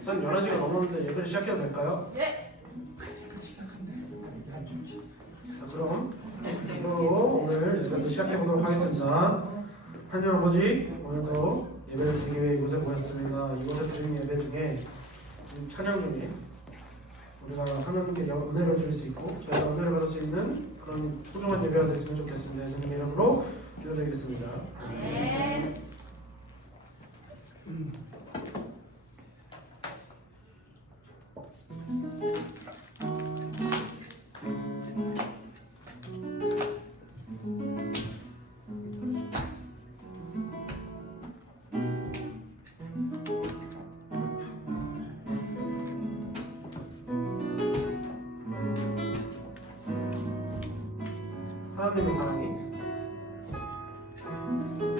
우선 11시가 넘었는데 예배를 시작해도 될까요? 네. 자, 그럼 기도로 오늘 예배를 시작해보도록 하겠습니다. 하나님 아버지, 오늘도 예배를 드리기 위해 이곳에 모였습니다. 이곳에 드리는 예배 중에 찬양 중에 우리가 하나님께 은혜를 드릴 수 있고 저희가 은혜를 받을 수 있는 그런 소중한 예배가 됐으면 좋겠습니다. 예수님 이름으로 기도드리겠습니다. 네.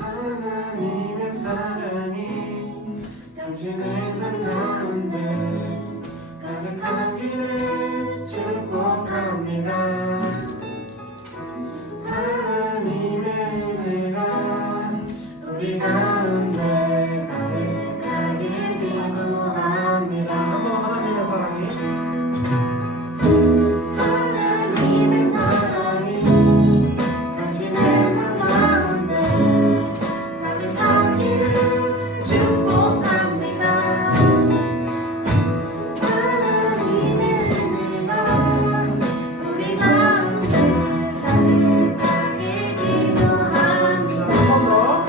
하나님의 사랑이 당신의 삶 가운데 가득하기를 축복합니다. 하나님의 은혜가 우리 가운데 가득하길 기도합니다. 한번 하나님의 사랑이 당신의 삶 가운데 가득하기를 축복합니다. 하나님의 은혜가 우리 가운데 가득하길 기도합니다. 한 번 더.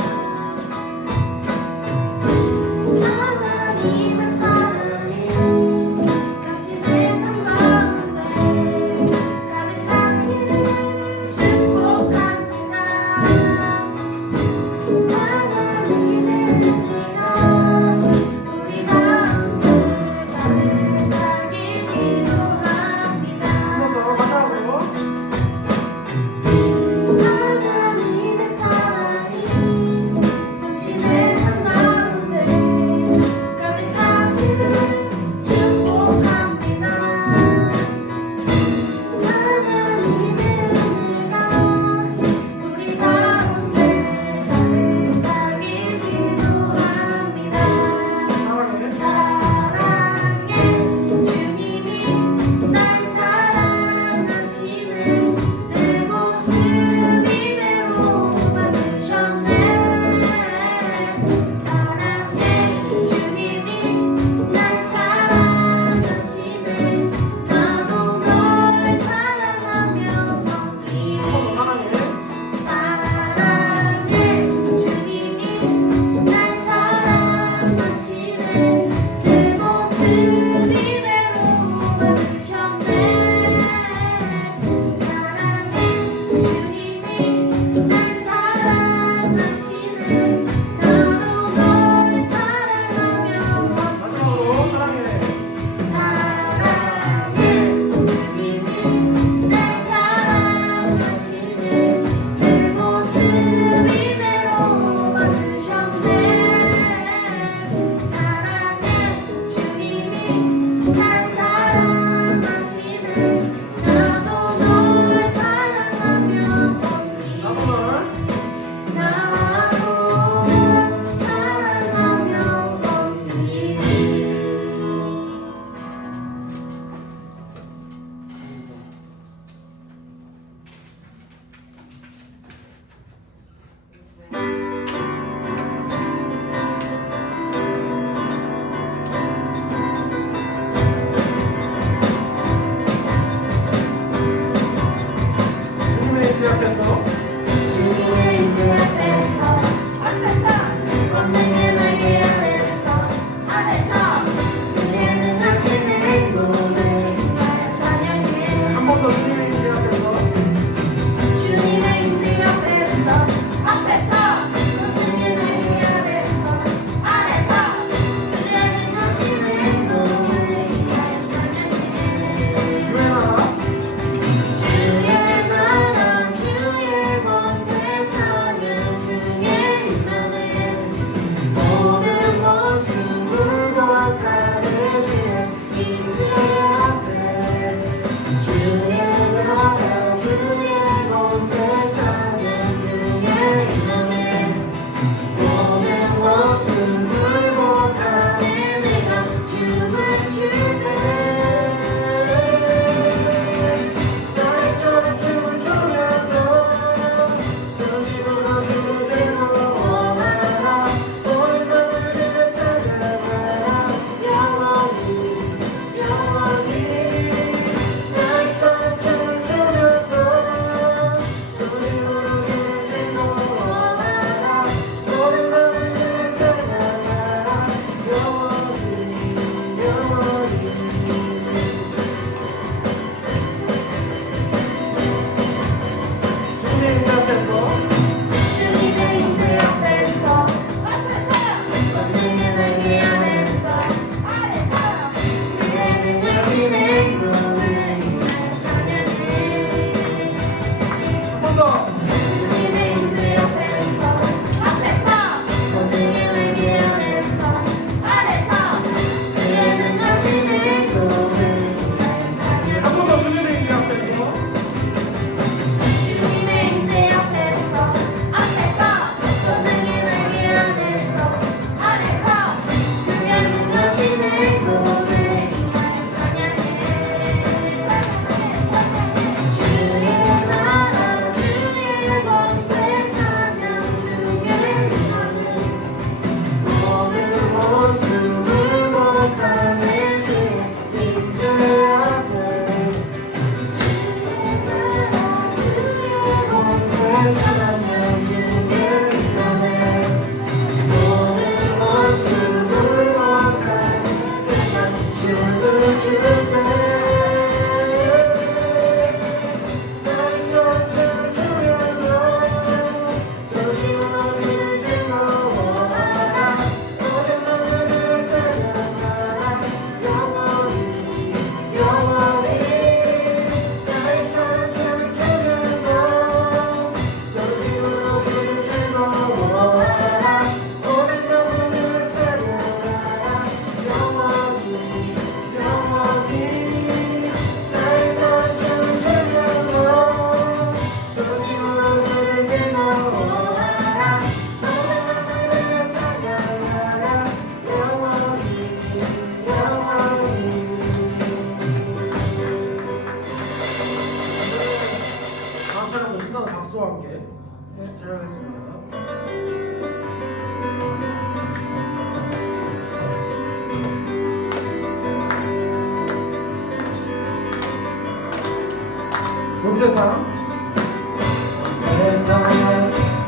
온 세상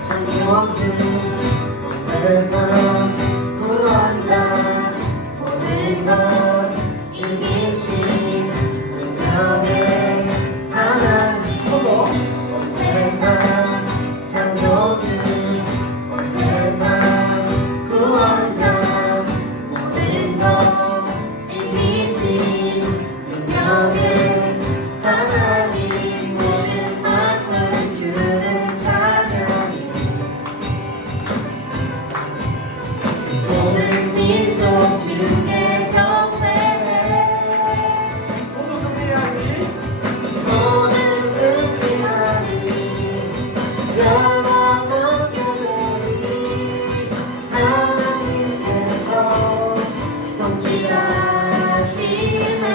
창조주 온 세상 구원자 모든 것 이기신 운명의 하나님 온 세상 창조주 온 세상 구원자 모든 것 이기신 운명의 하나님 모든 만물 주를 찬양해 모든 민족 주께 경배해 모두 승리하니 모든 승리하니 영원 넘겨되리 하나님께서 통치하시네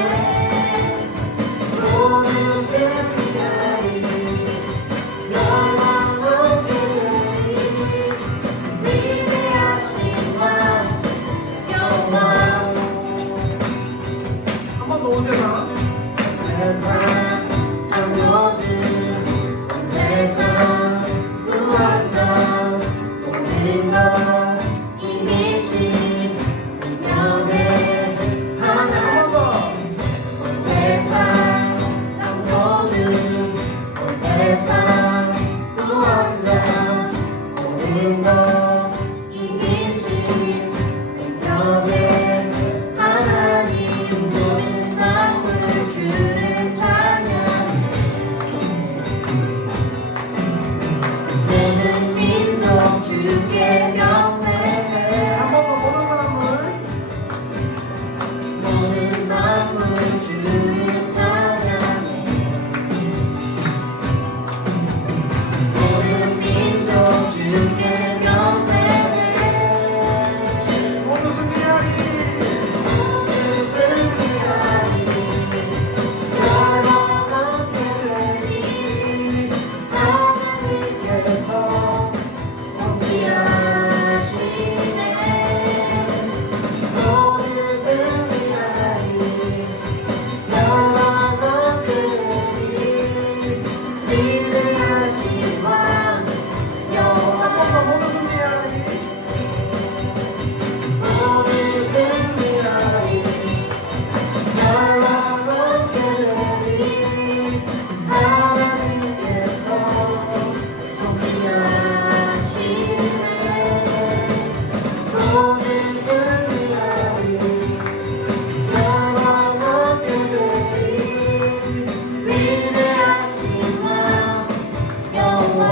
모든 승리하니 영원 넘겨되리 위대하신 왕 여호와 한 번 더 온 세상 세상 창조주 온 세상 구원자 모든 것 이기신 운명의 하나님 온 세상 창조주 온 세상 구원자 모든 것 이기신 운명의 하나님 모든 만물 주를 찬양해 모든 민족 주께 경배해 한 번 더 모든 만물 모든 만물 주를 찬양해 모든 민족 주께 경배해 모두 승리하니 모든 승리하니 영원 넘겨되리 하나님께서 통치하시네 모든 승리하니 영원 넘겨되리 위대하신 왕 여호와 한 번 더 모두 승리하니 모든 승리하니 영원 넘겨되리 하나님께서 통치하시네 모든 승리하니 영원 넘겨되리 위대하신 왕 여호와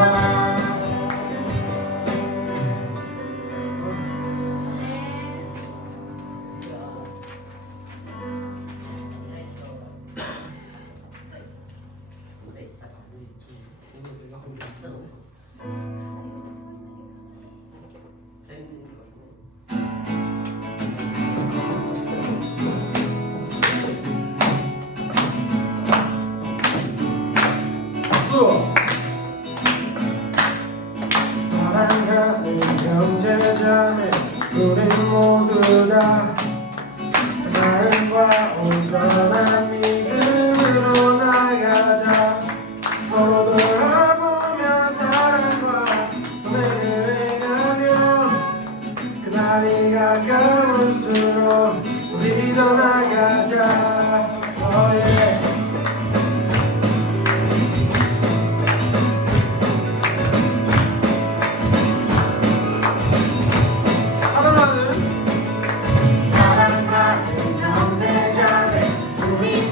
내가 하고 있는 사랑하는 형제자매 우리 모두 다 마음과 온전한 믿음으로 나가자 서로 돌아보며 사랑과 손을 행하며 그날이 가까울수록 우리 더 나가자 yeah. 사랑하는 사랑하는 형제자매 우리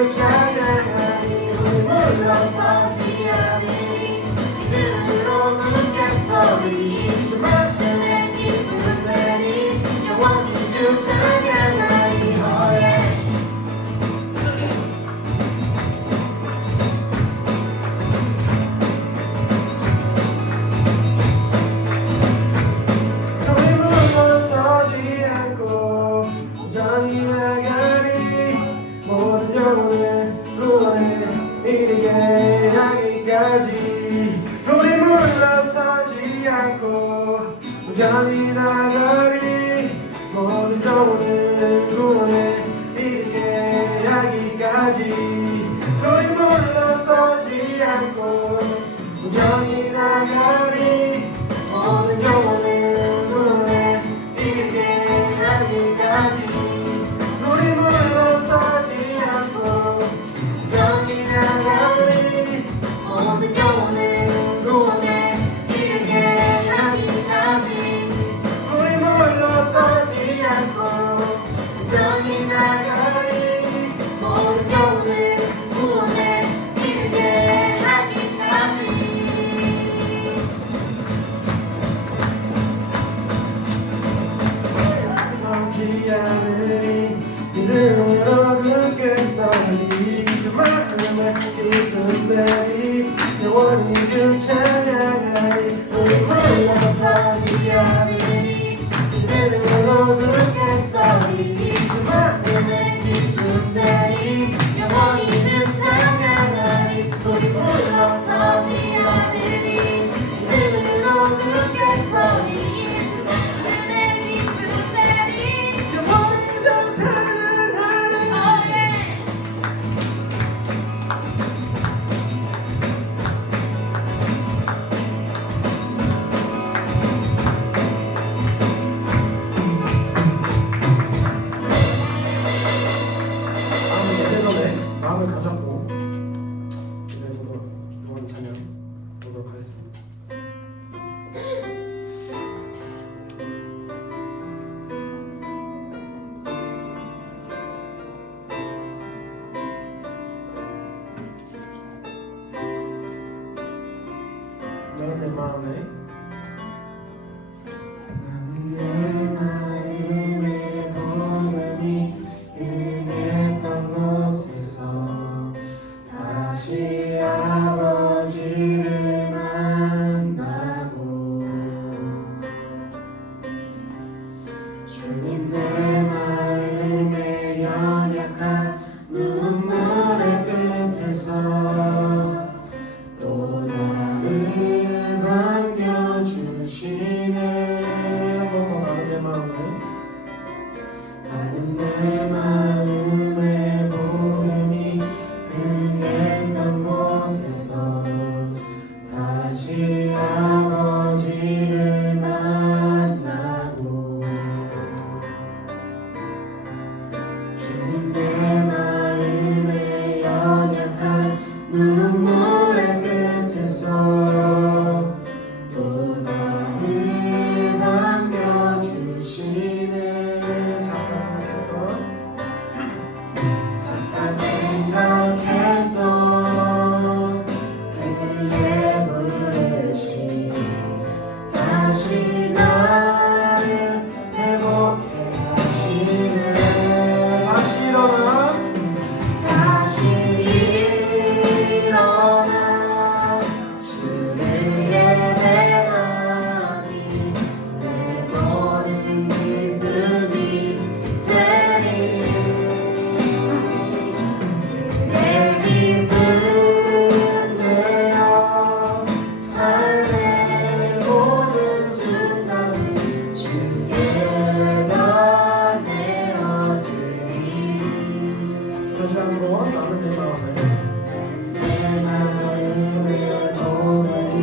주 찬양하니 우리 물러서지 않으니 믿음으로 굳게 서리 주만큼의 기쁨을 내니 영원히 주 찬양하니 우리 물러서지 않고 여전히 나가리 모든 영혼을 구원해 이르게 하기까지 우리 물러서지 않고 여전히 나가리 모든 영혼을 구원해 이르게 하기까지 우리 물러서지 않고 여전히 나가리 모든 영혼을 구원해 이르게 하기까지 우리 물러서지 않고 정이 나가리 모든 영혼을 구원해 이르게 하기까지 우리 물러서지 않고 정이 나가리 모든 영혼을 구원해 이르게 하기까지 서지 않으니 믿음으로 굳게 서리 주만큼의 기쁨 내리 영원히 주 찬양하리 우리 물러서지 않으니 믿음으로 굳게 서리 주만큼의 기쁨 내리 영원히 주 찬양하리 우리 물러서지 않으니 믿음으로 굳게 서리 주만큼의 기쁨 내리 영원히 주 찬양하리 마음을 예배 전에 마음을 가졌고 예배보도록 동안 찬양 보도록 하겠습니다. 나는 내 마음에 보름이 흥했던 곳에서 다시 아버지를 만나고 주님 내 마음에 연약한 눈물의 끝에서 또 나를 반겨주시네 나는 내 마음에 복음이 흥했던 곳에서 다시 아버지를 만나고 주님 내 마음에 연약한 눈물의 끝에서 또 나를 반겨주시네 잠깐 생각했던 그의 부르심 다시 나를 회복해 하시네 다시 일어나 다시 일어나 주를 예배하니 내 모든 기쁨이 되리 내 기쁨 되어 삶의 모든 순간을 주께 다 내어드리 다시 한번 나는 내 마음에 내 마음에 보름이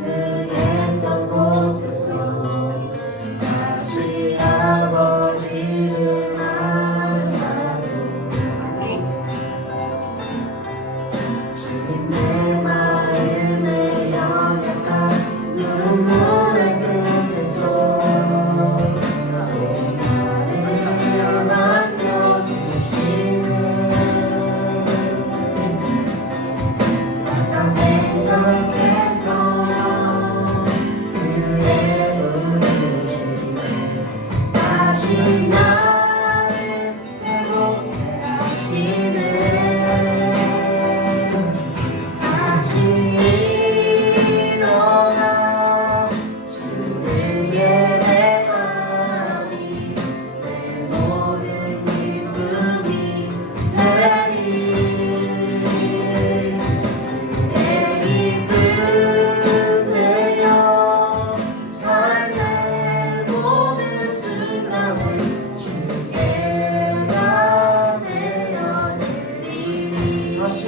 흥했던 곳에서 다시 아버지를 만나고 주님 내 마음에 연약한 눈물의 끝에서 또 나를 반겨주시네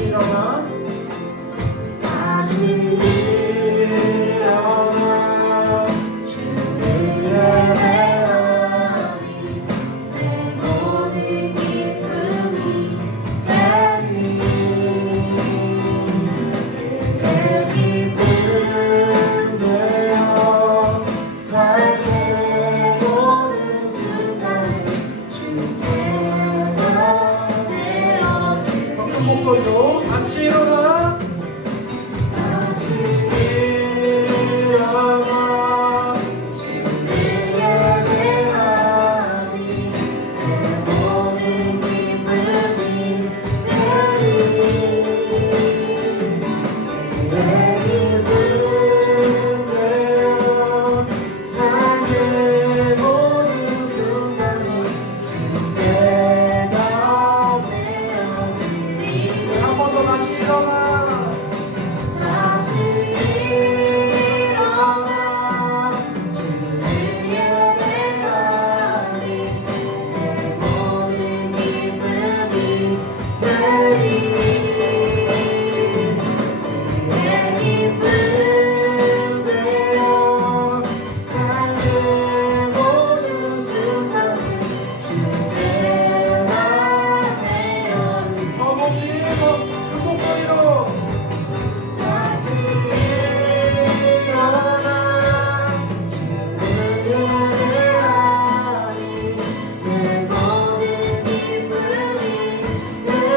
다시 일어나 다시 일어나 주를 예배하리 내 모든 기쁨이 되리 그의 기쁨 되어 살게 모든 순간을 주께 다 큰 내어드리 목소리로 다시 일어나 다시 일어나 주를 예배하리 내 모든 기쁨이 되리 그의 기쁨 되어 삶의 모든 순간을 주께 다 내어드리 한 번 더 다시 일어나 다시 일어나 주를 예배하리 내 모든 기쁨이 되리 그의 기쁨 되어 삶의 모든 순간을 주께 다 어머니 내어드리 큰 목소리로 다시 일어나 주를 예배하리 내 모든 기쁨이 되리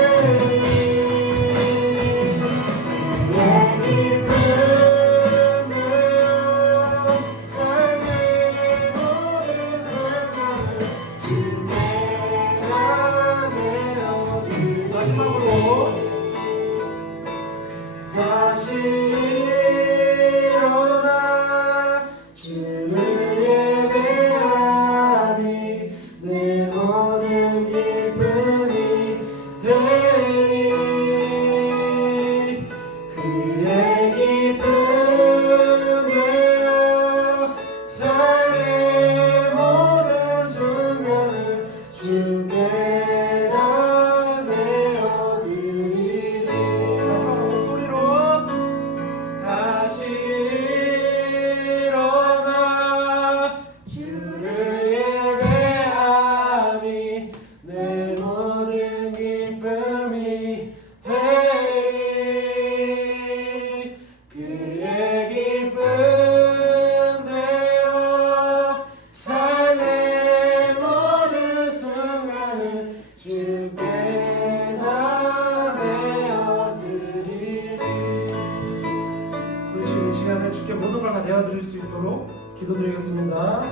그의 기쁨 되어 삶의 모든 순간을 주께 다 내어드리 마지막으로 다시 일어나 주를 예배하리 내 모든 기쁨이 되리 그의 기쁨 되어 삶의 모든 순간을 주께 다 내어드리리 마지막 목소리로 다시 일어나 주를 예배하리 내 모든 기쁨이 되리 그의 기쁨 되어 삶의 모든 순간을 주께 다 내어드리리 우리 지금 이 시간에 주께 모든 걸 다 내어드릴 수 있도록 기도드리겠습니다.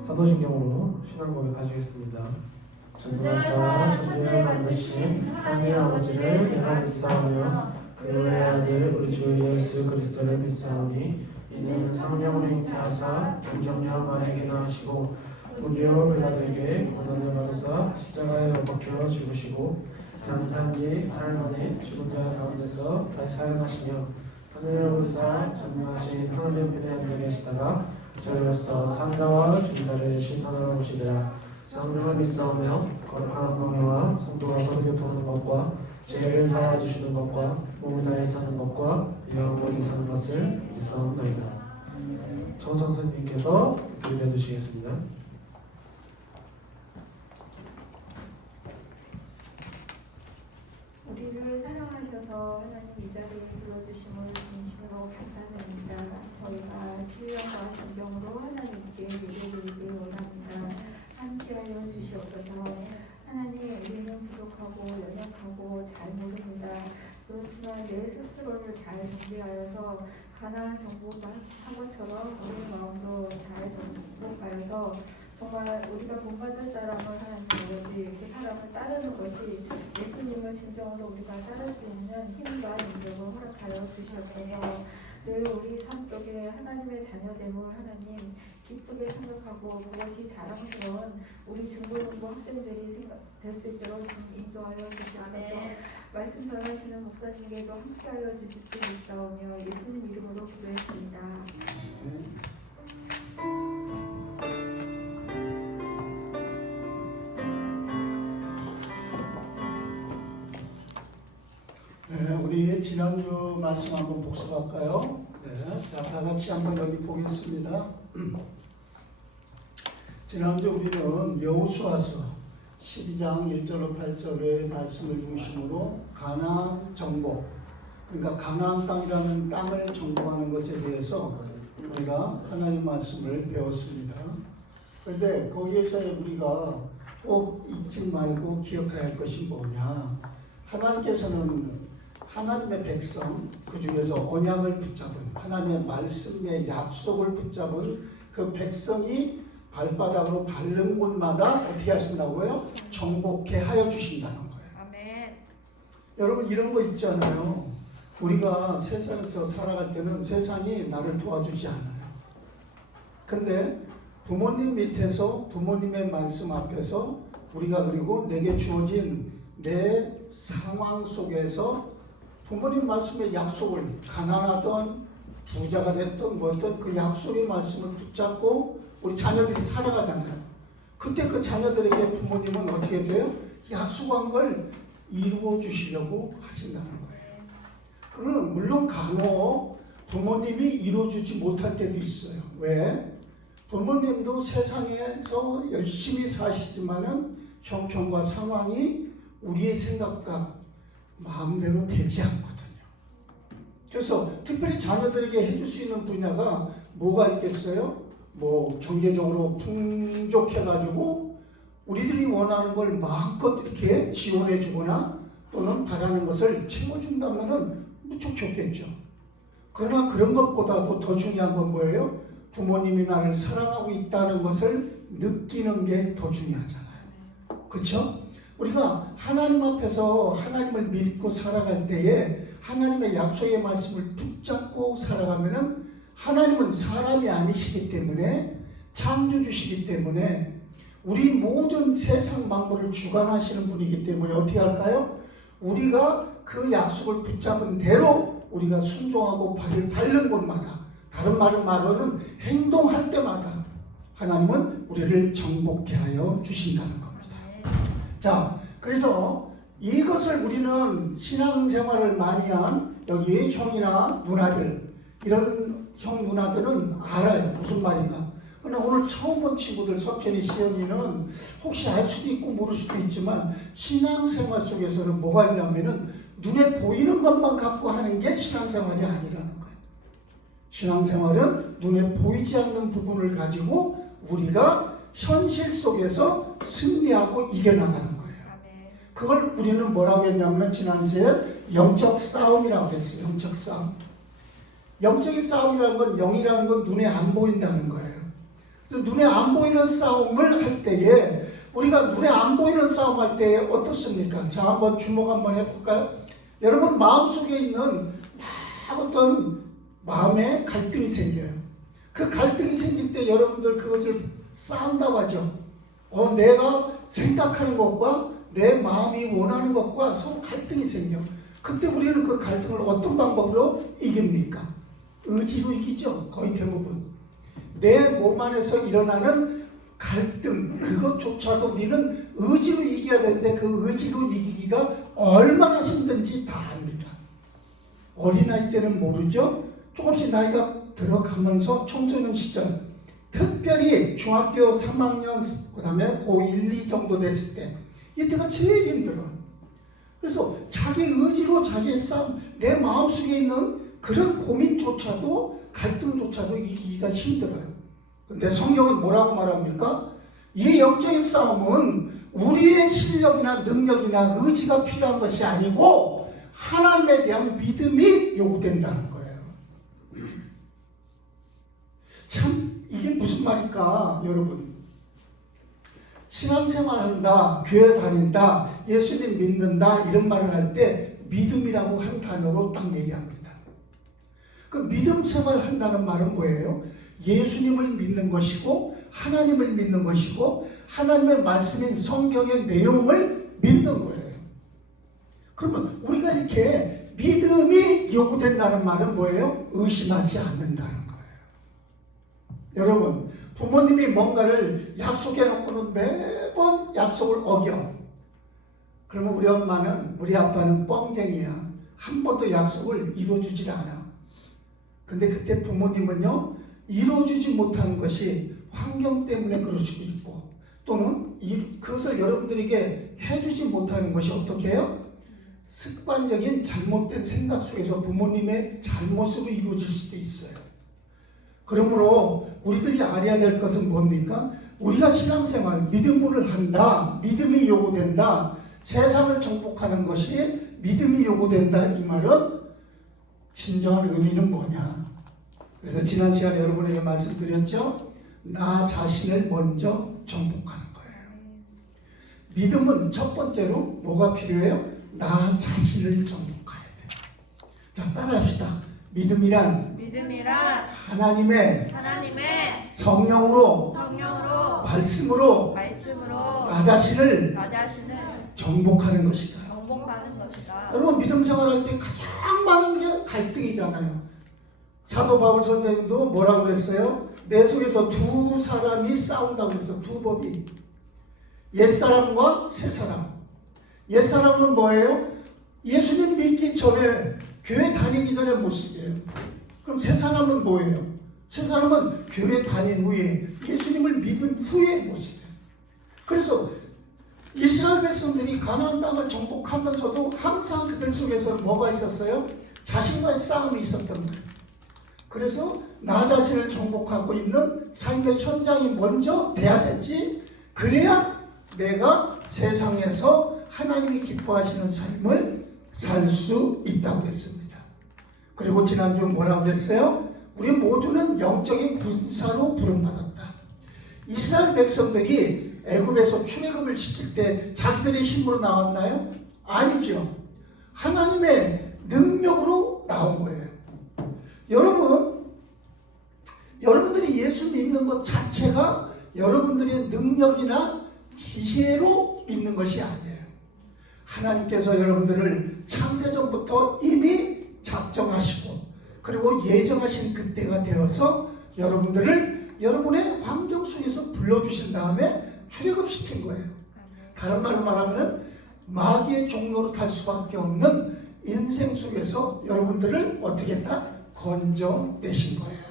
사도신경으로 신앙 고백 가지겠습니다. 전능하사 천지를 만드신 하나님 아버지를 내가 믿사오며 그 외의 아들 우리 주 예수 그리스도를 믿사오니 이는 성령으로 잉태하사 동정녀 마리아에게 나으시고 우리로 빌라도에게 고난을 받으사 십자가에 못 박혀 죽으시고 장사한 지 사흘 만에 죽은 자 가운데서 다시 살아나시며 하늘을 오르사 전능하신 하늘의 편에 앉아 계시다가 저희로서 산자와 죽은 심판하러 오시리라. 성령을 믿사오며 거룩한 공회와 성도가 거룩에 도는 것과 죄를 사하여 주시는 것과 몸을 다해 사는 것과 영원히 사는 것을 믿사옵나이다. 정 선생님께서 들려주시겠습니다. 우리를 사랑하셔서 하나님 이 자리에 불러주심을 진심으로 감사드립니다. 저희가 주여 주셔서 가나안 정복한 것처럼 우리의 마음도 잘 정복하여서 정말 우리가 본받을 사람을 하나님 아버지 그 사람을 따르는 것이 예수님을 진정으로 우리가 따를 수 있는 힘과 능력을 허락하여 주시옵소서. 늘 우리 삶 속에 하나님의 자녀됨을 하나님 기쁘게 생각하고 그것이 자랑스러운 우리 중고등부 학생들이 될 수 있도록 좀 인도하여 주시옵소서. 말씀 전하시는 목사님께도 함께하여 주실 수 있사오며 예수님 이름으로 기도했습니다. 네, 우리 지난주 말씀 한번 복습할까요? 네, 자, 다 같이 한번 여기 보겠습니다. 지난주 우리는 여호수아서 12장 1절로 8절의 말씀을 중심으로 가나안 정복, 그러니까 가나안 땅이라는 땅을 정복하는 것에 대해서 우리가 하나님 말씀을 배웠습니다. 그런데 거기에서 우리가 꼭 잊지 말고 기억해야 할 것이 뭐냐? 하나님께서는 하나님의 백성, 그 중에서 언약을 붙잡은 하나님의 말씀의 약속을 붙잡은 그 백성이 발바닥으로 밟는 곳마다 어떻게 하신다고요? 정복해 하여 주신다는 거예요. 아멘. 여러분 이런 거 있잖아요. 우리가 세상에서 살아갈 때는 세상이 나를 도와주지 않아요. 근데 부모님 밑에서 부모님의 말씀 앞에서 우리가 그리고 내게 주어진 내 상황 속에서 부모님 말씀의 약속을 가난하던 부자가 됐던 뭐든 그 약속의 말씀을 붙잡고 우리 자녀들이 살아가잖아요. 그때 그 자녀들에게 부모님은 어떻게 해줘요? 약속한 걸 이루어 주시려고 하신다는 거예요. 그러면 물론 간혹 부모님이 이루어주지 못할 때도 있어요. 왜? 부모님도 세상에서 열심히 사시지만은 형편과 상황이 우리의 생각과 마음대로 되지 않거든요. 그래서 특별히 자녀들에게 해줄 수 있는 분야가 뭐가 있겠어요? 뭐 경제적으로 풍족해가지고 우리들이 원하는 걸 마음껏 이렇게 지원해 주거나 또는 바라는 것을 채워준다면은 무척 좋겠죠. 그러나 그런 것보다도 더 중요한 건 뭐예요? 부모님이 나를 사랑하고 있다는 것을 느끼는 게 더 중요하잖아요. 그렇죠? 우리가 하나님 앞에서 하나님을 믿고 살아갈 때에 하나님의 약속의 말씀을 붙잡고 살아가면은 하나님은 사람이 아니시기 때문에 창조주시기 때문에 우리 모든 세상 만물을 주관하시는 분이기 때문에 어떻게 할까요? 우리가 그 약속을 붙잡은 대로 우리가 순종하고 발을 밟는 곳마다 다른 말로는 행동할 때마다 하나님은 우리를 정복케 하여 주신다는 겁니다. 자, 그래서 이것을 우리는 신앙생활을 많이 한 여기 형이나 누나들 이런 형 누나들은 알아요. 무슨 말인가. 그러나 오늘 처음 본 친구들 석현이 시연이는 혹시 알 수도 있고 모를 수도 있지만 신앙생활 속에서는 뭐가 있냐면은 눈에 보이는 것만 갖고 하는 게 신앙생활이 아니라는 거예요. 신앙생활은 눈에 보이지 않는 부분을 가지고 우리가 현실 속에서 승리하고 이겨나가는 거예요. 그걸 우리는 뭐라고 했냐면 지난주에 영적 싸움이라고 했어요. 영적 싸움. 영적인 싸움이라는 건 영이라는 건 눈에 안 보인다는 거예요. 눈에 안 보이는 싸움을 할 때에 우리가 눈에 안 보이는 싸움 할 때에 어떻습니까? 자, 한번 주목 한번 해볼까요? 여러분 마음속에 있는 어떤 마음에 갈등이 생겨요. 그 갈등이 생길 때 여러분들 그것을 싸운다고 하죠. 내가 생각하는 것과 내 마음이 원하는 것과 서로 갈등이 생겨. 그때 우리는 그 갈등을 어떤 방법으로 이깁니까? 의지로 이기죠. 거의 대부분. 내 몸 안에서 일어나는 갈등 그것조차도 우리는 의지로 이겨야 되는데 그 의지로 이기기가 얼마나 힘든지 다 압니다. 어린아이 때는 모르죠. 조금씩 나이가 들어가면서 청소년 시절 특별히 중학교 3학년 그 다음에 고1, 2 정도 됐을 때 이때가 제일 힘들어. 그래서 자기 의지로 자기의 싸움 내 마음속에 있는 그런 고민조차도 갈등조차도 이기기가 힘들어요. 근데 성경은 뭐라고 말합니까? 이 영적인 싸움은 우리의 실력이나 능력이나 의지가 필요한 것이 아니고 하나님에 대한 믿음이 요구된다는 거예요. 참 이게 무슨 말일까 여러분. 신앙생활한다, 교회 다닌다, 예수님 믿는다 이런 말을 할 때 믿음이라고 한 단어로 딱 얘기합니다. 그 믿음 생활 한다는 말은 뭐예요? 예수님을 믿는 것이고 하나님을 믿는 것이고 하나님의 말씀인 성경의 내용을 믿는 거예요. 그러면 우리가 이렇게 믿음이 요구된다는 말은 뭐예요? 의심하지 않는다는 거예요. 여러분, 부모님이 뭔가를 약속해 놓고는 매번 약속을 어겨. 그러면 우리 엄마는, 우리 아빠는 뻥쟁이야. 한 번도 약속을 이루어주질 않아. 근데 그때 부모님은요, 이루어주지 못하는 것이 환경 때문에 그럴 수도 있고, 또는 그것을 여러분들에게 해주지 못하는 것이 어떻게 해요? 습관적인 잘못된 생각 속에서 부모님의 잘못으로 이루어질 수도 있어요. 그러므로 우리들이 알아야 될 것은 뭡니까? 우리가 신앙생활, 믿음을 한다, 믿음이 요구된다, 세상을 정복하는 것이 믿음이 요구된다, 이 말은 진정한 의미는 뭐냐? 그래서 지난 시간에 여러분에게 말씀드렸죠? 나 자신을 먼저 정복하는 거예요. 믿음은 첫 번째로 뭐가 필요해요? 나 자신을 정복해야 돼요. 자, 따라합시다. 믿음이란 하나님의 성령으로 말씀으로 나 자신을 정복하는 것이다. 여러분, 믿음 생활할 때 가장 많은 게 갈등이잖아요. 사도 바울 선생님도 뭐라고 그랬어요? 내 속에서 두 사람이 싸운다고 그랬어. 두 법이. 옛사람과 새사람. 옛사람은 뭐예요? 예수님 믿기 전에, 교회 다니기 전에 모습이에요. 그럼 새사람은 뭐예요? 새사람은 교회 다닌 후에, 예수님을 믿은 후의 모습이에요. 그래서 이스라엘 백성들이 가나안 땅을 정복하면서도 항상 그들 속에서 뭐가 있었어요? 자신과의 싸움이 있었던 거예요. 그래서 나 자신을 정복하고 있는 삶의 현장이 먼저 돼야 되지. 그래야 내가 세상에서 하나님이 기뻐하시는 삶을 살 수 있다고 했습니다. 그리고 지난주 뭐라고 했어요? 우리 모두는 영적인 군사로 부름받았다. 이스라엘 백성들이 애굽에서 출애굽을 시킬 때 자기들의 힘으로 나왔나요? 아니죠. 하나님의 능력으로 나온 거예요. 여러분들이 예수 믿는 것 자체가 여러분들의 능력이나 지혜로 믿는 것이 아니에요. 하나님께서 여러분들을 창세전부터 이미 작정하시고 그리고 예정하신 그때가 되어서 여러분들을 여러분의 환경 속에서 불러주신 다음에 출애굽시킨 거예요. 다른 말로 말하면 마귀의 종로로 탈 수밖에 없는 인생 속에서 여러분들을 어떻게 했다? 건져내신 거예요.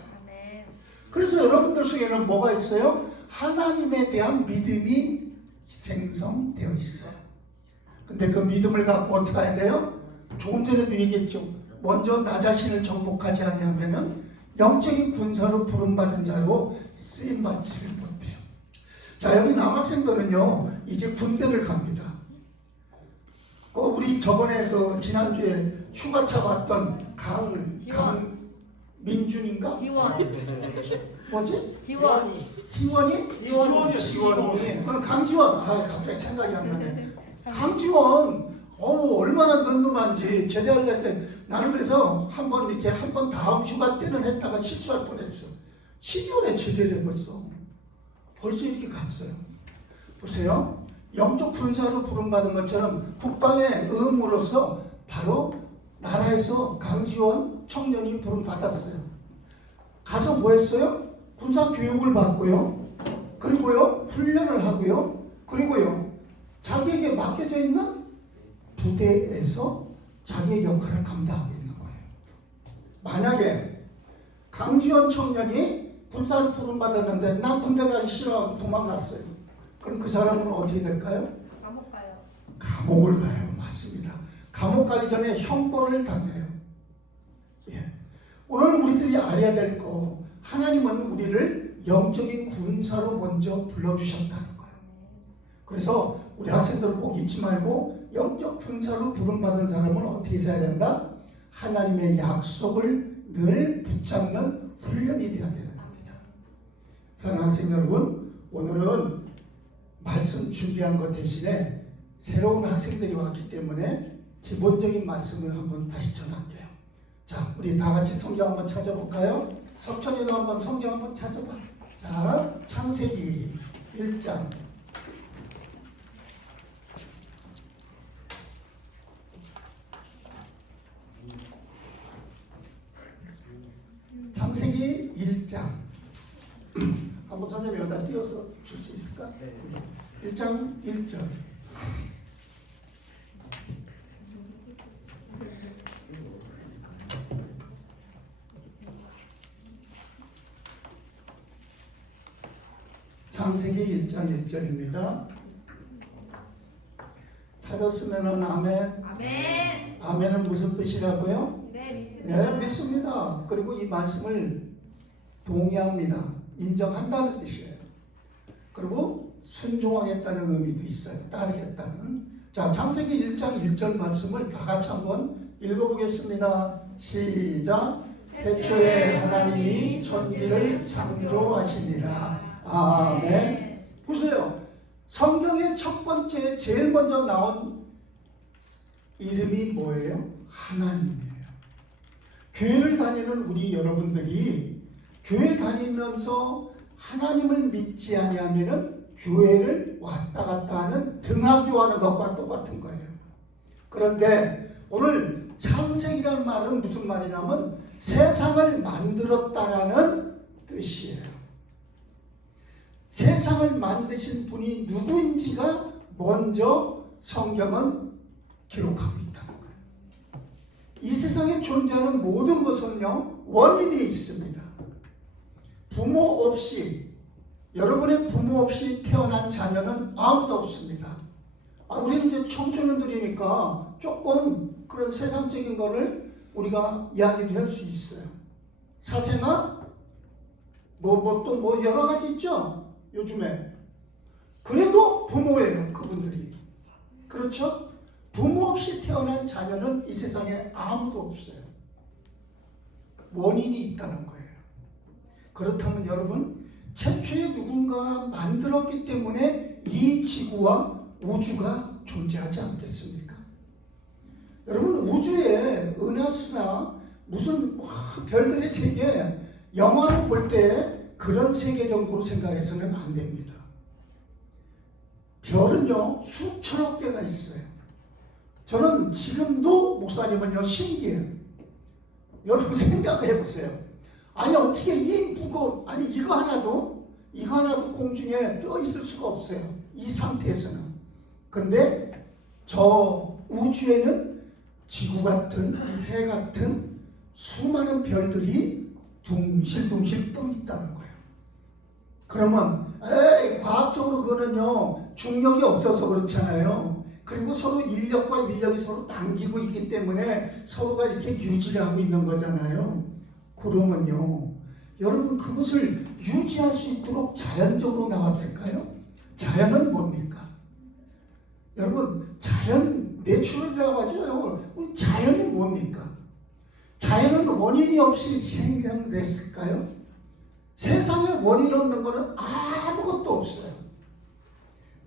그래서 여러분들 속에는 뭐가 있어요? 하나님에 대한 믿음이 생성되어 있어요. 근데 그 믿음을 갖고 어떻게 해야 돼요? 조금 전에도 얘기했죠. 먼저 나 자신을 정복하지 않으면은 영적인 군사로 부름받은 자로 쓰임받지를 못해요. 자, 여기 남학생들은요, 이제 군대를 갑니다. 우리 저번에 지난주에 휴가차 왔던 민준인가? 뭐지? 지원이. 강지원. 갑자기 생각이 안 나네. 강지원. 얼마나 늠름한지 제대할 때 나는 그래서 한번 다음 휴가 때는 했다가 실수할 뻔했어. 12월에 제대를 벌써 이렇게 갔어요. 보세요. 영적 군사로 부름받은 것처럼 국방의 의무로서 바로 나라에서 강지원 청년이 부름받았어요. 가서 뭐 했어요? 군사 교육을 받고요. 그리고요, 훈련을 하고요. 그리고요, 자기에게 맡겨져 있는 부대에서 자기의 역할을 감당하고 있는 거예요. 만약에 강지원 청년이 군사로 부름받았는데 나 군대 가기 싫어 도망갔어요. 그럼 그 사람은 어떻게 될까요? 감옥 가요. 감옥을 가요. 맞습니다. 감옥 가기 전에 형벌을 당해요. 오늘 우리들이 알아야 될 거, 하나님은 우리를 영적인 군사로 먼저 불러주셨다는 거예요. 그래서 우리 학생들은 꼭 잊지 말고 영적 군사로 부름받은 사람은 어떻게 해야 된다? 하나님의 약속을 늘 붙잡는 훈련이 되어야 되는 겁니다. 사랑하는 학생 여러분, 오늘은 말씀 준비한 것 대신에 새로운 학생들이 왔기 때문에 기본적인 말씀을 한번 다시 전할게요. 자, 우리 다 같이 성경 한번 찾아볼까요? 석천이도 한번 성경 한번 찾아봐. 자, 창세기 1장. 창세기 1장. 한번 선생님 여기다 띄워서 줄 수 있을까? 네. 1장 1절. 창세기 1장 1절입니다. 찾았으면 아멘. 아멘. 아멘은 무슨 뜻이라고요? 네, 믿습니다. 네, 믿습니다. 그리고 이 말씀을 동의합니다. 인정한다는 뜻이에요. 그리고 순종하겠다는 의미도 있어요. 따르겠다는. 자, 창세기 1장 1절 말씀을 다 같이 한번 읽어보겠습니다. 시작. 태초에 하나님이 천지를 창조하시니라. 아멘. 보세요. 성경의 첫 번째 제일 먼저 나온 이름이 뭐예요? 하나님이에요. 교회를 다니는 우리 여러분들이 교회 다니면서 하나님을 믿지 아니하면은 교회를 왔다 갔다 하는 등하교하는 것과 똑같은 거예요. 그런데 오늘 창세기란 말은 무슨 말이냐면 세상을 만들었다라는 뜻이에요. 세상을 만드신 분이 누구인지가 먼저 성경은 기록하고 있다는 거예요. 이 세상에 존재하는 모든 것은요, 원인이 있습니다. 부모 없이, 여러분의 부모 없이 태어난 자녀는 아무도 없습니다. 우리는 이제 청소년들이니까 조금 그런 세상적인 거를 우리가 이야기도 할 수 있어요. 사생아, 또 여러 가지 있죠? 요즘에. 그래도 부모예요, 그분들이. 그렇죠? 부모 없이 태어난 자녀는 이 세상에 아무도 없어요. 원인이 있다는 거예요. 그렇다면 여러분, 최초에 누군가가 만들었기 때문에 이 지구와 우주가 존재하지 않겠습니까? 여러분, 우주에 은하수나 무슨 별들의 세계, 영화로 볼 때 그런 세계 정도로 생각해서는 안 됩니다. 별은요, 수천억 개가 있어요. 저는 지금도 목사님은요, 신기해요. 여러분 생각해 보세요. 아니 어떻게 이거 하나도 공중에 떠 있을 수가 없어요. 이 상태에서는. 근데 저 우주에는 지구 같은, 해 같은 수많은 별들이 둥실둥실 떠 있다는 거예요. 그러면 과학적으로 그거는요, 중력이 없어서 그렇잖아요. 그리고 서로 인력과 인력이 서로 당기고 있기 때문에 서로가 이렇게 유지를 하고 있는 거잖아요. 그러면요, 여러분 그것을 유지할 수 있도록 자연적으로 나왔을까요? 자연은 뭡니까? 여러분, 자연, 내추럴이라고 하죠. 우리 자연이 뭡니까? 자연은 원인이 없이 생성됐을까요? 세상에 원인 없는 것은 아무것도 없어요.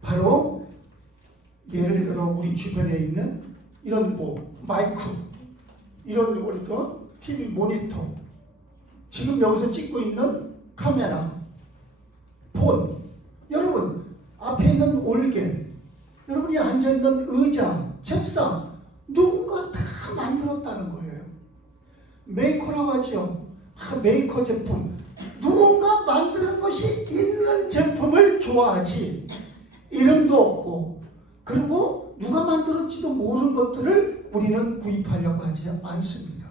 바로 예를 들어 우리 주변에 있는 이런 마이크, 이런 우리 TV 모니터, 지금 여기서 찍고 있는 카메라, 폰, 여러분 앞에 있는 올개, 여러분이 앉아있는 의자, 책상, 누군가 다 만들었다는 거예요. 메이커라고 하죠. 메이커 제품. 누군가 만드는 것이 있는 제품을 좋아하지, 이름도 없고, 그리고 누가 만들었지도 모르는 것들을 우리는 구입하려고 하지 않습니다.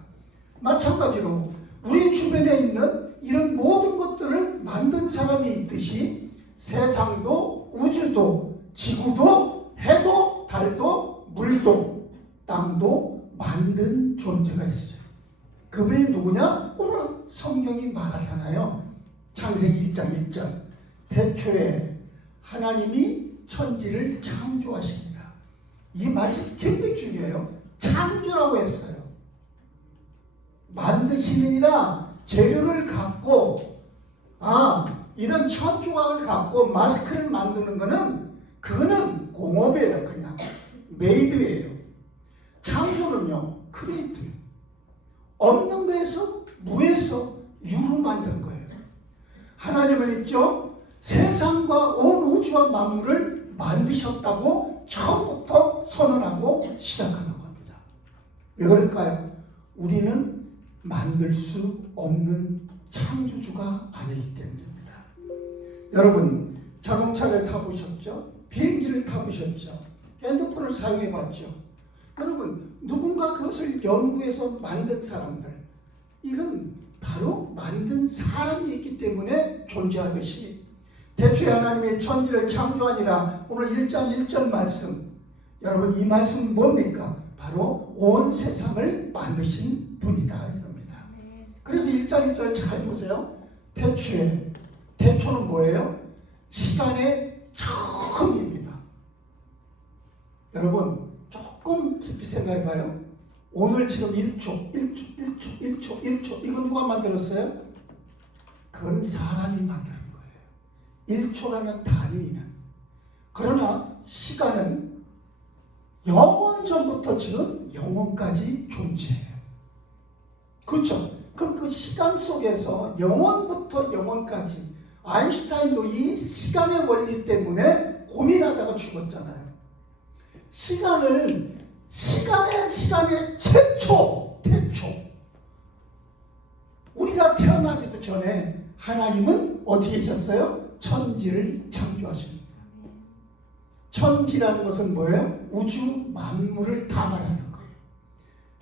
마찬가지로 우리 주변에 있는 이런 모든 것들을 만든 사람이 있듯이 세상도, 우주도, 지구도, 해도, 달도, 물도, 땅도 만든 존재가 있어요. 그분이 누구냐? 오늘 성경이 말하잖아요. 창세기 1장 1절. 태초에 하나님이 천지를 창조하십니다. 이 말씀이 굉장히 중요해요. 창조라고 했어요. 만드시느니라 재료를 갖고 이런 천조각을 갖고 마스크를 만드는 거는 그거는 공업이에요. 그냥 메이드예요. 창조는요 크리에이트예요. 없는 거에서 무에서 유로 만든 거예요. 하나님은 있죠. 세상과 온 우주와 만물을 만드셨다고 처음부터 선언하고 시작하는 겁니다. 왜 그럴까요? 우리는 만들 수 없는 창조주가 아니기 때문입니다. 여러분 자동차를 타보셨죠? 비행기를 타보셨죠? 핸드폰을 사용해봤죠? 여러분 누군가 그것을 연구해서 만든 사람들, 이건 바로 만든 사람이 있기 때문에 존재하듯이 대초에 하나님의 천지를 창조하니라 오늘 1장 1절 말씀, 여러분 이 말씀은 뭡니까? 바로 온 세상을 만드신 분이다 이겁니다. 그래서 1장 1절 잘 보세요. 태초는 뭐예요? 시간의 처음입니다. 여러분 조금 깊이 생각해봐요. 오늘 지금 1초 이건 누가 만들었어요? 그건 사람이 만드는 거예요. 1초라는 단위는. 그러나 시간은 영원 전부터 지금 영원까지 존재해요. 그렇죠? 그럼 그 시간 속에서 영원부터 영원까지, 아인슈타인도 이 시간의 원리 때문에 고민하다가 죽었잖아요. 시간의 태초. 우리가 태어나기도 전에 하나님은 어떻게 하셨어요? 천지를 창조하십니다. 천지라는 것은 뭐예요? 우주 만물을 다 말하는 거예요.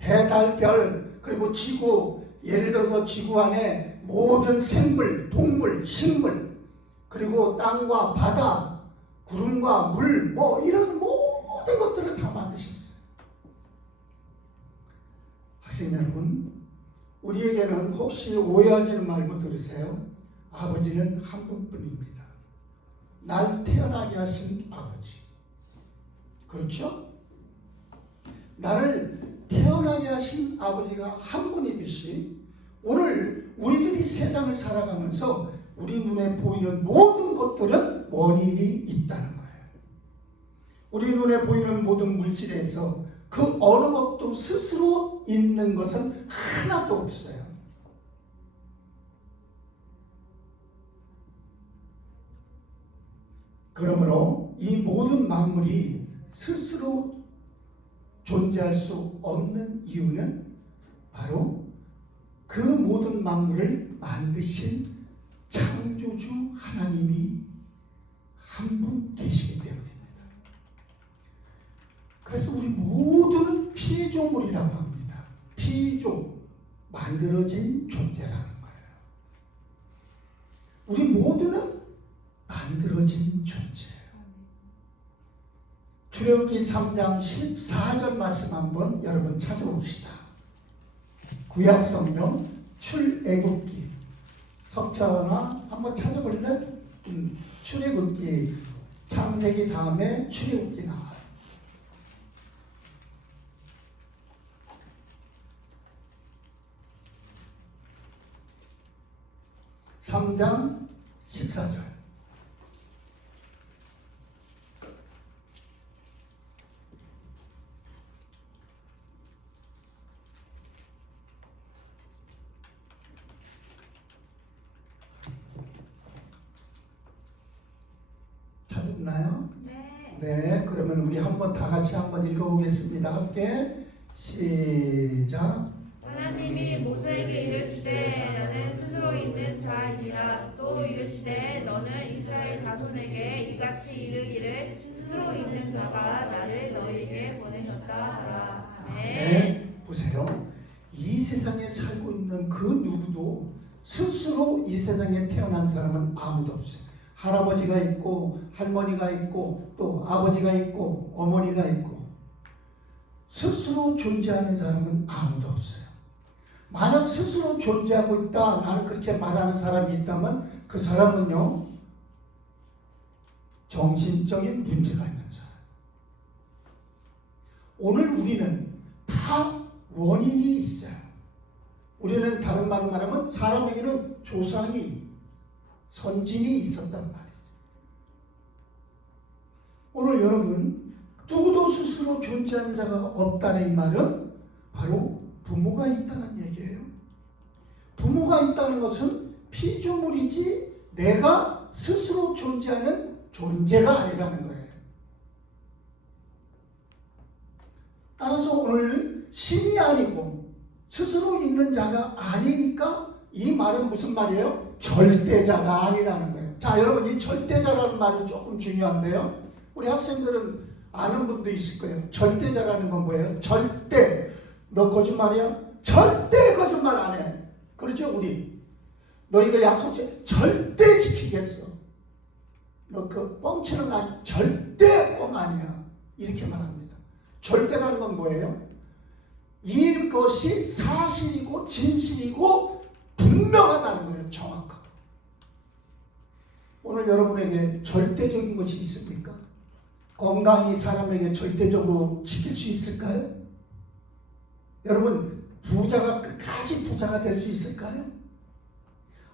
해, 달, 별, 그리고 지구, 예를 들어서 지구 안에 모든 생물, 동물, 식물, 그리고 땅과 바다, 구름과 물, 이런 모든 것들을 다 만드셨어요. 학생 여러분, 우리에게는 혹시 오해하지는 말고 들으세요. 아버지는 한 분뿐입니다. 날 태어나게 하신 아버지. 그렇죠? 나를 태어나게 하신 아버지가 한 분이듯이 오늘 우리들이 세상을 살아가면서 우리 눈에 보이는 모든 것들은 원인이 있다는 거예요. 우리 눈에 보이는 모든 물질에서 그 어느 것도 스스로 있는 것은 하나도 없어요. 그러므로 이 모든 만물이 스스로 존재할 수 없는 이유는 바로 그 모든 만물을 만드신 창조주 하나님이 한 분 계시기 때문입니다. 그래서 우리 모두는 피조물이라고 합니다. 피조, 만들어진 존재라는 거예요. 우리 모두는 만들어진 존재예요. 출애굽기 3장 14절 말씀 한번 여러분 찾아봅시다. 구약성경 출애굽기. 석현아 한번 찾아볼래? 출애굽기, 창세기 다음에 출애굽기 나와요. 3장 14절. 찾았나요? 네, 그러면 우리 한번 다 같이 한번 읽어보겠습니다. 함께 시작. 하나님이 모세에게 이르시되 너는 스스로 있는 자이니라. 또 이르시되 너는 이스라엘 자손에게 이같이 이르기를 스스로 있는 자가 나를 너희에게 보내셨다 하라. 아멘. 보세요. 이 세상에 살고 있는 그 누구도 스스로 이 세상에 태어난 사람은 아무도 없어요. 할아버지가 있고 할머니가 있고 또 아버지가 있고 어머니가 있고 스스로 존재하는 사람은 아무도 없어요. 만약 스스로 존재하고 있다, 나는 그렇게 말하는 사람이 있다면 그 사람은요 정신적인 문제가 있는 사람. 오늘 우리는 다 원인이 있어요. 우리는 다른 말로 말하면 사람에게는 조상이 선진이 있었단 말이에요. 오늘 여러분 누구도 스스로 존재하는 자가 없다는 이 말은 바로 부모가 있다는 얘기예요. 부모가 있다는 것은 피조물이지 내가 스스로 존재하는 존재가 아니라는 거예요. 따라서 오늘 신이 아니고 스스로 있는 자가 아니니까 이 말은 무슨 말이에요? 절대자가 아니라는 거예요. 자, 여러분 이 절대자라는 말이 조금 중요한데요. 우리 학생들은 아는 분도 있을 거예요. 절대자라는 건 뭐예요? 절대. 너 거짓말이야? 절대 거짓말 안 해. 그렇죠? 우리. 너 이거 약속 절대 지키겠어. 너 그 뻥치는 거 아니, 절대 뻥 아니야. 이렇게 말합니다. 절대라는 건 뭐예요? 이것이 사실이고 진실이고 분명하다는 거예요. 정확하고. 오늘 여러분에게 절대적인 것이 있습니까? 건강이 사람에게 절대적으로 지킬 수 있을까요? 여러분 부자가 끝까지 부자가 될 수 있을까요?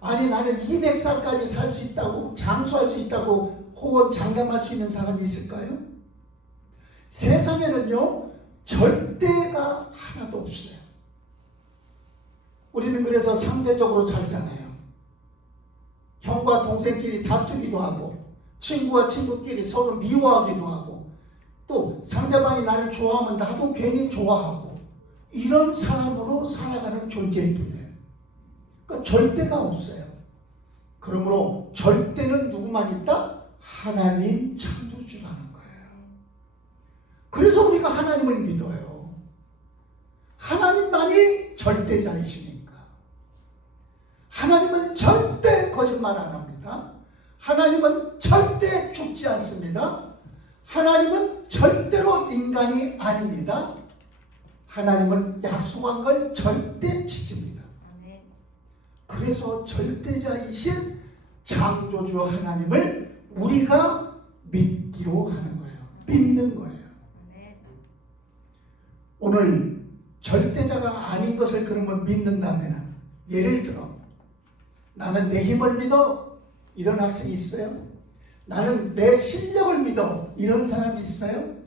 아니 나는 200살까지 살 수 있다고 장수할 수 있다고 혹은 장담할 수 있는 사람이 있을까요? 세상에는요 절대가 하나도 없어요. 우리는 그래서 상대적으로 살잖아요. 형과 동생끼리 다투기도 하고 친구와 친구끼리 서로 미워하기도 하고 또 상대방이 나를 좋아하면 나도 괜히 좋아하고 이런 사람으로 살아가는 존재일 뿐이에요. 그러니까 절대가 없어요. 그러므로 절대는 누구만 있다? 하나님 창조주라는 거예요. 그래서 우리가 하나님을 믿어요. 하나님만이 절대자이시니까. 하나님은 절대 거짓말 안 합니다. 하나님은 절대 죽지 않습니다. 하나님은 절대로 인간이 아닙니다. 하나님은 약속한 걸 절대 지킵니다. 그래서 절대자이신 창조주 하나님을 우리가 믿기로 하는 거예요. 믿는 거예요. 오늘 절대자가 아닌 것을 그러면 믿는다면 예를 들어 나는 내 힘을 믿어 이런 학생이 있어요? 나는 내 실력을 믿어 이런 사람이 있어요?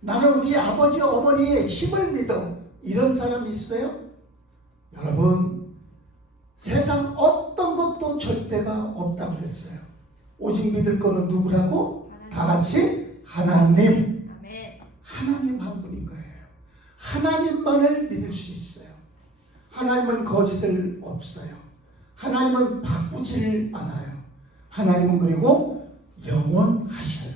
나는 우리 아버지 어머니의 힘을 믿어 이런 사람이 있어요? 여러분 세상 어떤 것도 절대가 없다고 그랬어요. 오직 믿을 거는 누구라고? 다 같이 하나님. 하나님 한 분인 거예요. 하나님만을 믿을 수 있어요. 하나님은 거짓을 없어요. 하나님은 바꾸질 않아요. 하나님은 그리고 영원하셔요.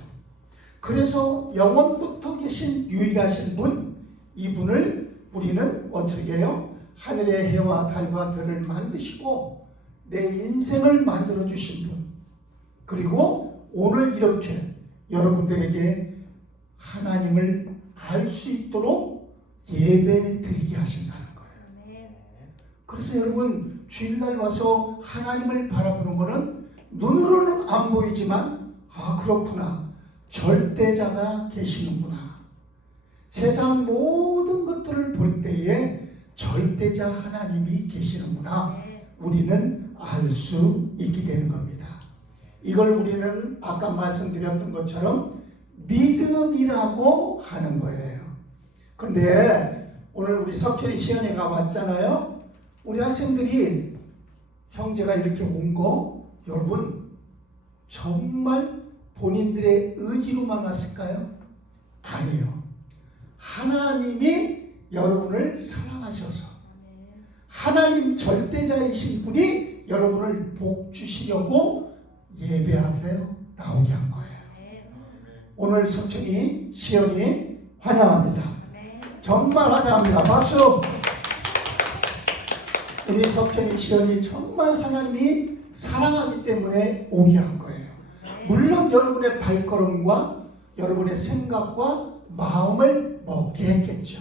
그래서 영원부터 계신 유일하신 분, 이분을 우리는 어떻게 해요? 하늘의 해와 달과 별을 만드시고 내 인생을 만들어 주신 분, 그리고 오늘 이렇게 여러분들에게 하나님을 알 수 있도록 예배 드리게 하신다는 거예요. 그래서 여러분 주일날 와서 하나님을 바라보는 것은 눈으로는 안 보이지만 아 그렇구나, 절대자가 계시는구나. 세상 모든 것들을 볼 때에 절대자 하나님이 계시는구나. 우리는 알 수 있게 되는 겁니다. 이걸 우리는 아까 말씀드렸던 것처럼 믿음이라고 하는 거예요. 근데 오늘 우리 석현이 시연회가 왔잖아요. 우리 학생들이 형제가 이렇게 온 거 여러분 정말 본인들의 의지로만 왔을까요? 아니요. 하나님이 여러분을 사랑하셔서 하나님 절대자이신 분이 여러분을 복 주시려고 예배하러 나오게 한 거예요. 오늘 석천이 시연이 환영합니다. 정말 환영합니다. 박수. 우리 석천이 시연이 정말 하나님이 사랑하기 때문에 오게 한 거예요. 물론 여러분의 발걸음과 여러분의 생각과 마음을 먹게 했겠죠.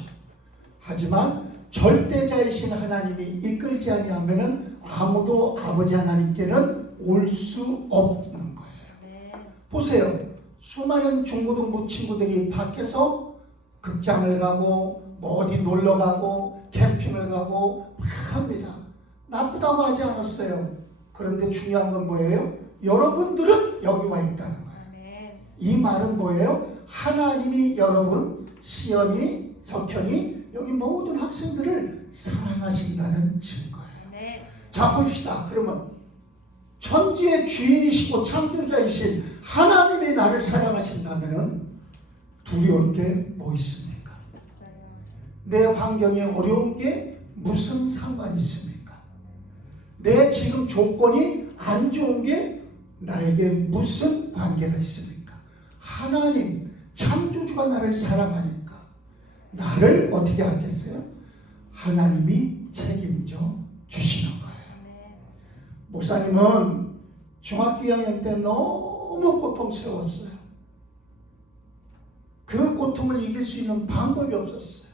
하지만 절대자이신 하나님이 이끌지 아니하면은 아무도 아버지 하나님께는 올 수 없는 거예요. 보세요. 수많은 중고등부 친구들이 밖에서 극장을 가고 뭐 어디 놀러 가고 캠핑을 가고 막 합니다. 나쁘다고 하지 않았어요. 그런데 중요한 건 뭐예요? 여러분들은 여기 와 있다는 거예요. 아멘. 이 말은 뭐예요? 하나님이 여러분, 시연이, 석현이, 여기 모든 학생들을 사랑하신다는 증거예요. 아멘. 자, 봅시다. 그러면 천지의 주인이시고 창조자이신 하나님이 나를 사랑하신다면 두려울 게 뭐 있습니까? 내 환경에 어려운 게 무슨 상관이 있습니까? 내 지금 조건이 안 좋은 게 나에게 무슨 관계가 있습니까? 하나님, 창조주가 나를 사랑하니까 나를 어떻게 하겠어요? 하나님이 책임져 주시는 거예요. 아멘. 목사님은 중학교 2학년 때 너무 고통스러웠어요. 그 고통을 이길 수 있는 방법이 없었어요.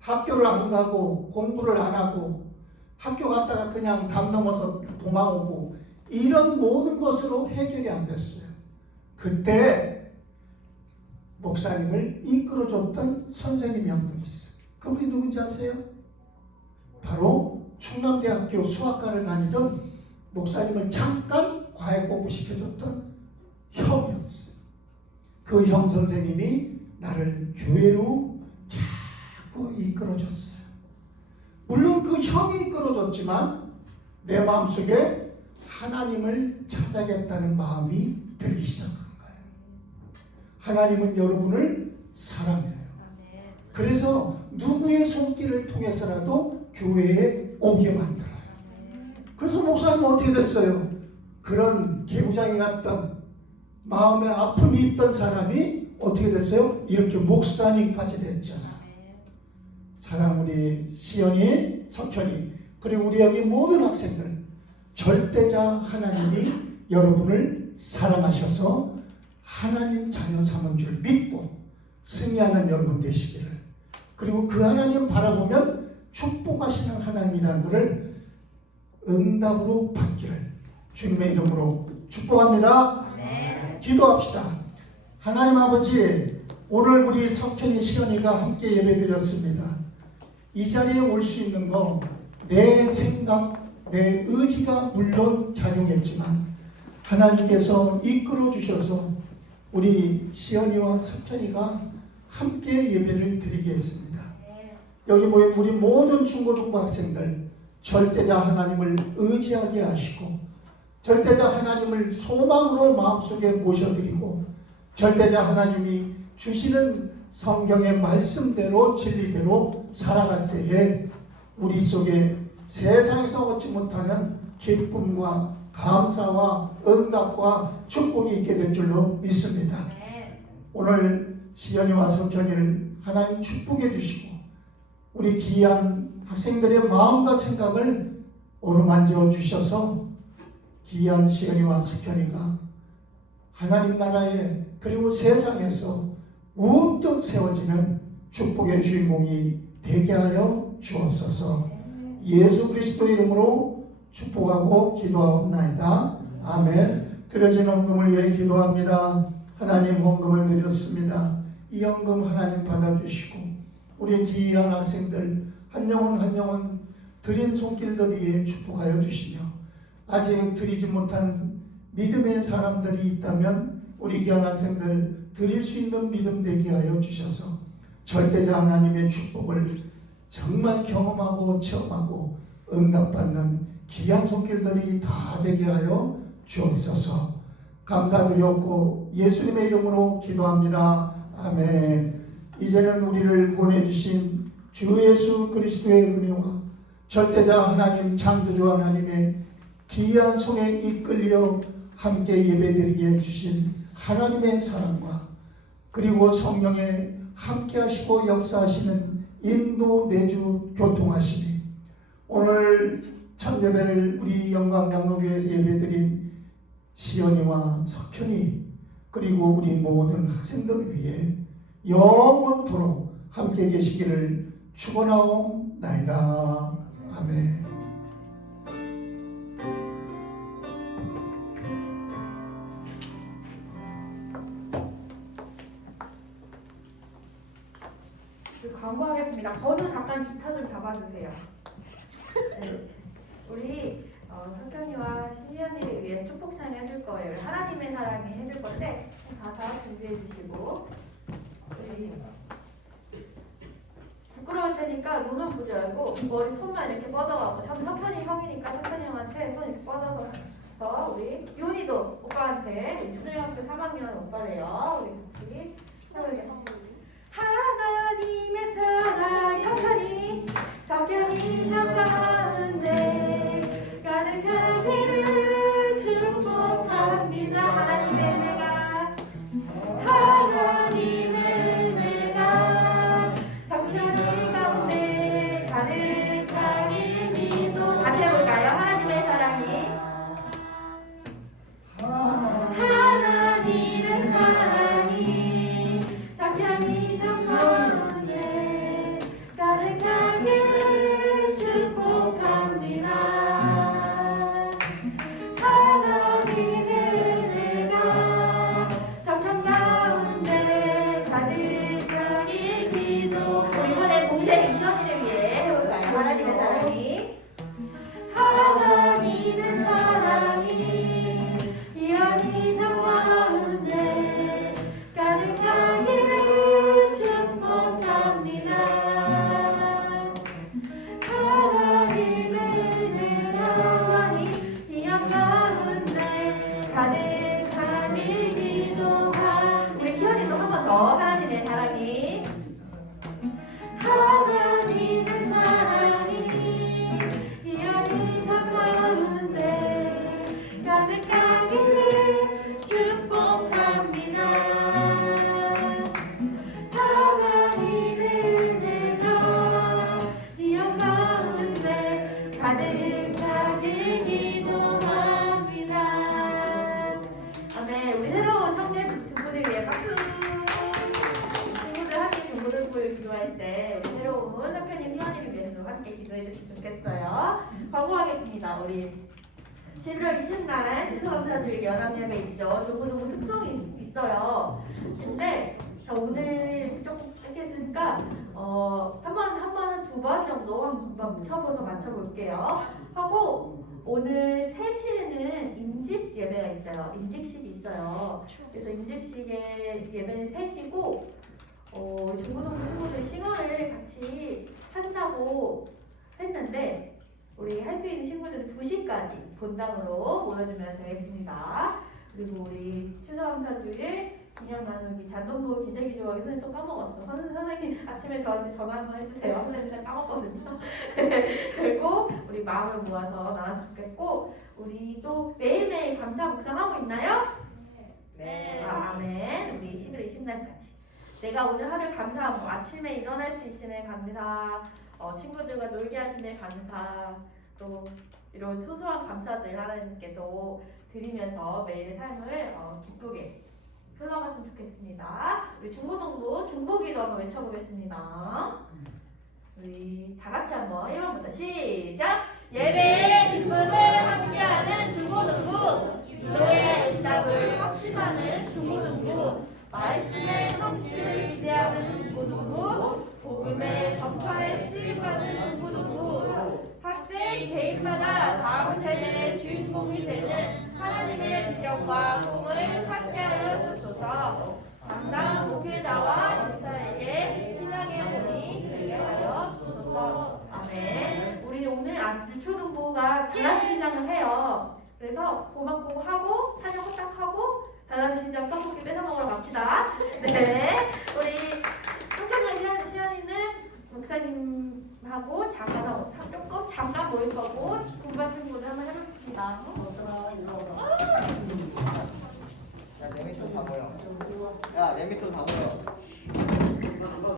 학교를 안 가고 공부를 안 하고 학교 갔다가 그냥 담 넘어서 도망오고 이런 모든 것으로 해결이 안 됐어요. 그때 목사님을 이끌어줬던 선생님이 한 분 있어요. 그분이 누군지 아세요? 바로 충남대학교 수학과를 다니던 목사님을 잠깐 과외 공부시켜줬던 형이었어요. 그 형 선생님이 나를 교회로 자꾸 이끌어줬어요. 물론 그 형이 이끌어줬지만 내 마음속에 하나님을 찾아야겠다는 마음이 들기 시작한 거예요. 하나님은 여러분을 사랑해요. 아멘. 그래서 누구의 손길을 통해서라도 교회에 오게 만들어요. 아멘. 그래서 목사님은 어떻게 됐어요? 그런 개구장이 같던 마음에 아픔이 있던 사람이 어떻게 됐어요? 이렇게 목사님까지 됐잖아요. 아멘. 사랑 우리 시연이, 석현이, 그리고 우리 여기 모든 학생들, 절대자 하나님이 여러분을 사랑하셔서 하나님 자녀 삼은 줄 믿고 승리하는 여러분 되시기를, 그리고 그 하나님 바라보면 축복하시는 하나님이라는 것을 응답으로 받기를 주님의 이름으로 축복합니다. 아멘. 기도합시다. 하나님 아버지, 오늘 우리 석현이, 시연이가 함께 예배드렸습니다. 이 자리에 올 수 있는 거 내 생각, 내 의지가 물론 작용했지만 하나님께서 이끌어 주셔서 우리 시연이와 석현이가 함께 예배를 드리겠습니다. 여기 모인 우리 모든 중고등부 학생들, 절대자 하나님을 의지하게 하시고 절대자 하나님을 소망으로 마음속에 모셔드리고 절대자 하나님이 주시는 성경의 말씀대로 진리대로 살아갈 때에 우리 속에 세상에서 얻지 못하는 기쁨과 감사와 응답과 축복이 있게 될 줄로 믿습니다. 오늘 시연이와 석현이를 하나님 축복해 주시고 우리 귀한 학생들의 마음과 생각을 어루만져 주셔서 귀한 시연이와 석현이가 하나님 나라에 그리고 세상에서 우뚝 세워지는 축복의 주인공이 되게 하여 주옵소서. 예수 그리스도 이름으로 축복하고 기도하옵나이다. 아멘. 드려진 헌금을 위해 기도합니다. 하나님, 헌금을 드렸습니다. 이 헌금 하나님 받아주시고 우리 귀한 학생들 한 영혼 한 영혼 드린 손길들 위해 축복하여 주시며 아직 드리지 못한 믿음의 사람들이 있다면 우리 귀한 학생들 드릴 수 있는 믿음 되게 하여 주셔서 절대자 하나님의 축복을 정말 경험하고 체험하고 응답받는 귀한 손길들이 다 되게 하여 주옵소서. 감사드렸고 예수님의 이름으로 기도합니다. 아멘. 이제는 우리를 구원해 주신 주 예수 그리스도의 은혜와 절대자 하나님, 창조주 하나님의 귀한 손에 이끌려 함께 예배드리게 해주신 하나님의 사랑과 그리고 성령의 함께 하시고 역사하시는 인도 내주 교통하심이 오늘 첫 예배를 우리 영광장로교회에서 예배드린 시연이와 석현이 그리고 우리 모든 학생들을 위해 영원토록 함께 계시기를 축원하옵나이다. 아멘. 광고하겠습니다. 번호 잠깐 기타 좀 잡아주세요. 네. 해줄 거예요. 하나님의 사랑이 해줄 건데 가사 준비해 주시고 부끄러울 테니까 눈은 보지 말고 머리 손만 이렇게 뻗어가고 석현이 형이니까 석현이 형한테 손 이렇게 뻗어서 우리 윤희도 오빠한테 초등학교 3학년 오빠래요. 우리 같이 하나님의 사랑 석현이 삶 가운데 가득하기를 축복합니다. 하나님의 은혜가 석현이 가운데 가득하기 미도 다시 해볼까요? 하나님의 사랑이 하나님의 사랑이 석현이 삶 가운데 가득하기를 축복합니다. 하나님의 은혜가 석현 가운데 가득하기 기도. 우리 이번에 동생 이현이를 위해 해볼까요? 하나님의 사랑이 하나님의 사랑이 이현이 삶 가운데 가득하기를 축복합니다. 하나님의 은혜가 이현 가운데 가득하니 기도하. 우리 희연이도 한 번 더. 하나님의 사랑이 하나님의 사랑이 희연이 삶 가운데 가득하기를 축복합니다. 하나님의 은혜가 희연 가운데 가득하길 기도합니다. 아멘. 우리 새로운 형제 부부들 위해 박수. 친구들 함께 중고등부를 기도할 때 우리 새로운 석현이 희연이를 위해서 함께 기도해 주시면 좋겠어요. 광고하겠습니다. 우리 11월 20날 추수감사주일 연합예배 있죠. 중고등부 특성이 있어요. 근데 오늘 조금 짧게 했으니까 한 두 번 정도 한번 쳐보서 맞춰볼게요. 하고 오늘 3시에는 임직 예배가 있어요. 임직식이 있어요. 그래서 임직식의 예배는 3시고 중고등부 친구들이 싱어를 같이 한다고 했는데 우리 할 수 있는 친구들은 2시까지 본당으로 모여주면 되겠습니다. 그리고 우리 추수감사주일 기념 나누기 잔돈부 기대기 좋아하기 선생님 또 까먹었어. 선생님 아침에 저한테 전화 한번 해주세요. 선생님 진짜 까먹거든요. 그리고 우리 마음을 모아서 나눠 좋겠고 우리 또 매일매일 감사 묵상하고 있나요? 네. 아멘. 우리 11월 20날까지 내가 오늘 하루 감사하고 아침에 일어날 수 있음에 감사, 친구들과 놀게 하심에 감사, 또 이런 소소한 감사들 하나님께 또 드리면서 매일의 삶을 기쁘게 흘러갔으면 좋겠습니다. 우리 중고등부 중보기도 한번 외쳐보겠습니다. 우리 다 같이 한번 1번부터 시작! 예배의 기쁨을 함께하는 중고등부, 기도의 응답을 확신하는 중고등부, 말씀의 성취를 기대하는 중고등부, 복음의 전파에 수입하는 중고등부, 학생 개인마다 다음 세대의 주인공이 되는 하나님의 비전과 꿈을 찾게하여 주소서. 담당 목회자와 목사에게 신앙의 본이 되게 하여 주소서. 아멘. 우리 오늘 유초등부가 달라진 시장을 해요. 그래서 고맙고 하고 사진 호딱하고 달라진 시장 떡볶이 뺏어 먹으러 갑시다. 네, 우리 한편의 시연이는 목사님하고 잠깐 모일 거고 공부할 친구들 한번 해봅시다. 야, 내 밑으로 다 모여. 야, 내 밑으로 다 모여.